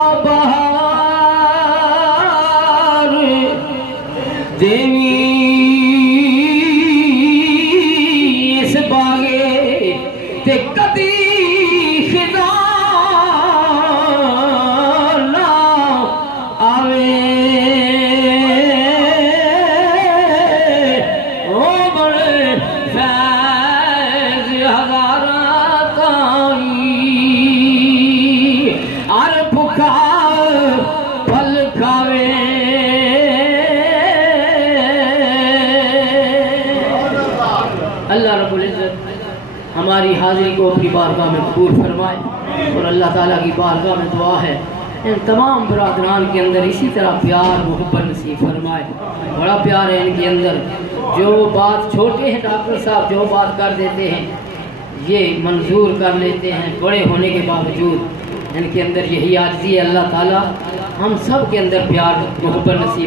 बहार देवी इस बागे ते कदी खिदा ना आवे ओ बड़े फैज हजारा भुखा फल खावे। अल्लाह रब्बुल इज़्ज़त हमारी हाज़िरी को अपनी बारगाह में कबूल फरमाए और अल्लाह ताला की बारगाह में दुआ है इन तमाम बरादरान के अंदर इसी तरह प्यार मोहब्बत नसीब फरमाए। बड़ा प्यार है इनके अंदर, जो बात छोटे हैं डॉक्टर साहब जो बात कर देते हैं ये मंजूर कर लेते हैं, बड़े होने के बावजूद इनके अंदर यही आजिज़ी है। अल्लाह ताला हम सब के अंदर प्यार मोहब्बत नसीब